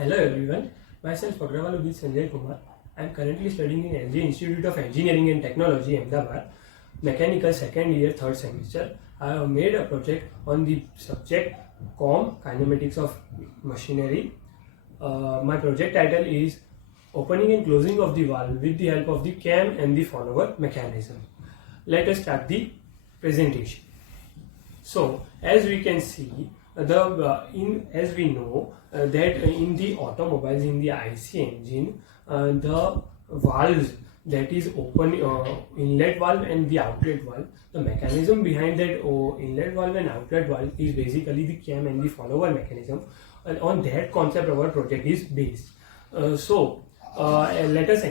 Hello everyone, myself Agraval Udit Sanjay Kumar. I am currently studying in LG Institute of Engineering and Technology, Ahmedabad, Mechanical second year, third semester. I have made a project on the subject COM, Kinematics of Machinery. My project title is Opening and Closing of the Valve with the help of the cam and the follower mechanism. Let us start the presentation. So, as we can see, as we know that in the automobiles, in the IC engine, the valves, that is open inlet valve and the outlet valve, the mechanism behind that inlet valve and outlet valve is basically the cam and the follower mechanism, and on that concept our project is based. Let us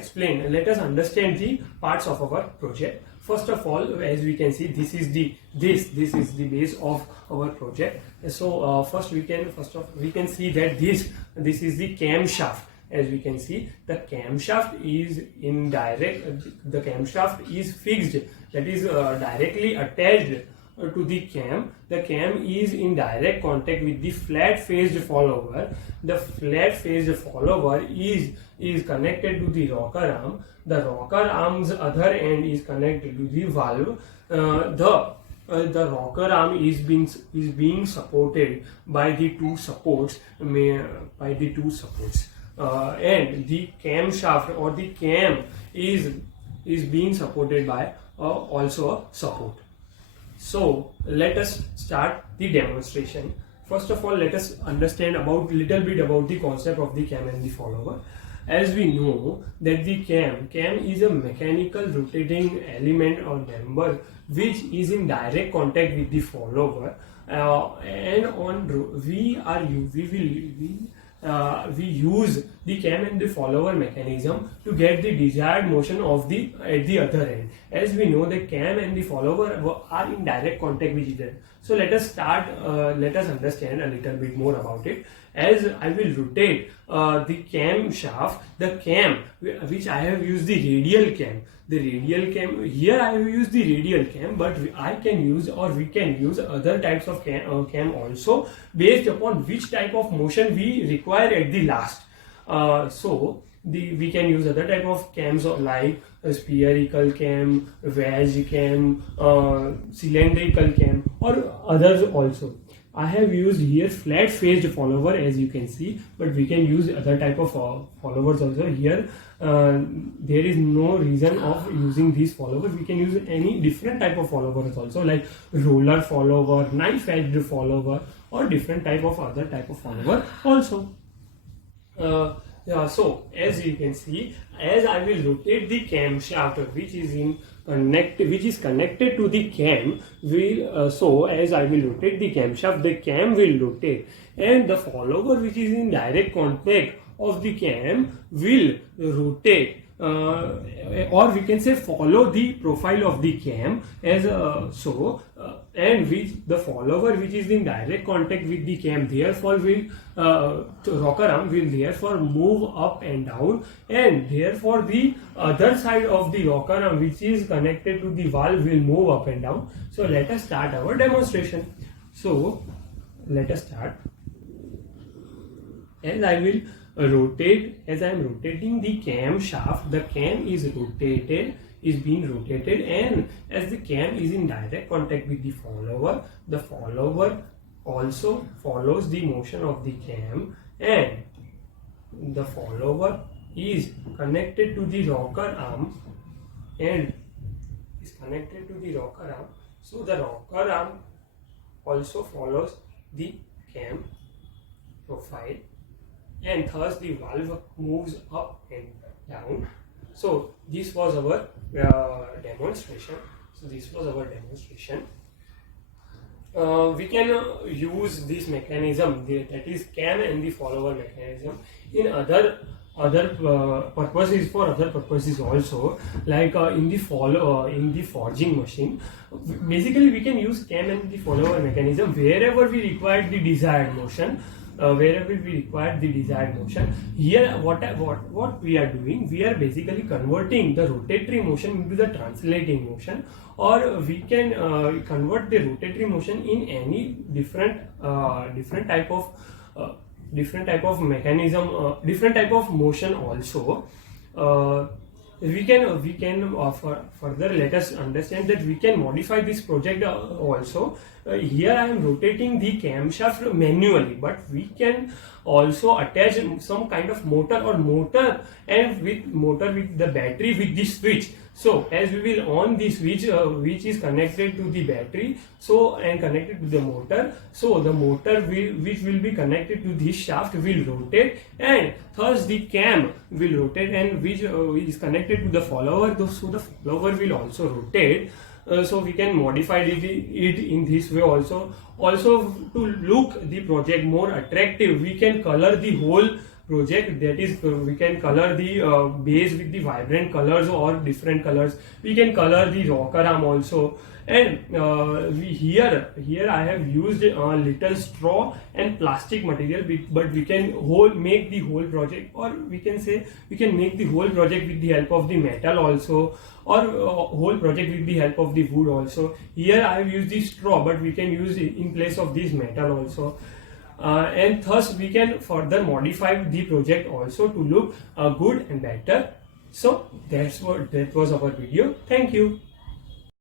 understand the parts of our project. First of all, as we can see, this is the base of our project. So we can see that this is the camshaft. As we can see, the camshaft is the camshaft is fixed, that is directly attached to the cam. The cam is in direct contact with the flat faced follower. The flat faced follower is connected to the rocker arm. The rocker arm's other end is connected to the valve. The rocker arm is being supported by the two supports, and the camshaft or the cam is being supported by also a support. So let us start the demonstration. First of all, let us understand little bit about the concept of the cam and the follower. As we know that the cam is a mechanical rotating element or member which is in direct contact with the follower, we use the cam and the follower mechanism to get the desired motion at the other end. As we know, the cam and the follower are in direct contact with each other. So let us understand a little bit more about it. As I will rotate the cam shaft, the cam, which I have used the radial cam. Here I have used the radial cam, but we can use other types of cam also, based upon which type of motion we require at the last. We can use other type of cams like spherical cam, wedge cam, cylindrical cam, or others also. I have used here flat faced follower, as you can see, but we can use other type of followers also. Here there is no reason of using these followers. We can use any different type of followers also, like roller follower, knife edged follower, or different other type of follower also. So as you can see, as I will rotate the camshaft, which is connected to the cam, as I will rotate the camshaft, the cam will rotate, and the follower, which is in direct contact of the cam, will rotate, or we can say follow the profile of the cam, and the follower, which is in direct contact with the cam, therefore rocker arm will therefore move up and down, and therefore the other side of the rocker arm, which is connected to the valve, will move up and down. So let us start our demonstration. So let us start. As I am rotating the cam shaft, the cam is being rotated, and as the cam is in direct contact with the follower also follows the motion of the cam, and the follower is connected to the rocker arm so the rocker arm also follows the cam profile, and thus the valve moves up and down. So this was our demonstration. We can use this mechanism, that is cam and the follower mechanism, in other purposes, for other purposes also, like in the forging machine. Basically, we can use cam and the follower mechanism wherever we require the desired motion. Here what we are doing, we are basically converting the rotatory motion into the translating motion, or we can convert the rotatory motion in any different type of different type of mechanism, different type of motion also. We can further let us understand that we can modify this project also. Here I am rotating the camshaft manually, but we can also attach some kind of motor and with the battery with the switch. So as we will on the switch which is connected to the battery, so and connected to the motor, so the motor which will be connected to this shaft will rotate, and thus the cam will rotate, and which is connected to the follower, so the follower will also rotate. So we can modify it in this way also. Also, to look the project more attractive, we can color the whole project. That is, we can color the base with the vibrant colors or different colors. We can color the rocker arm also. And here I have used a little straw and plastic material, but we can make the whole project, or we can say we can make the whole project with the help of the metal also, or whole project with the help of the wood also. Here I have used the straw, but we can use it in place of this metal also. And thus we can further modify the project also to look good and better. So that was our video. Thank you.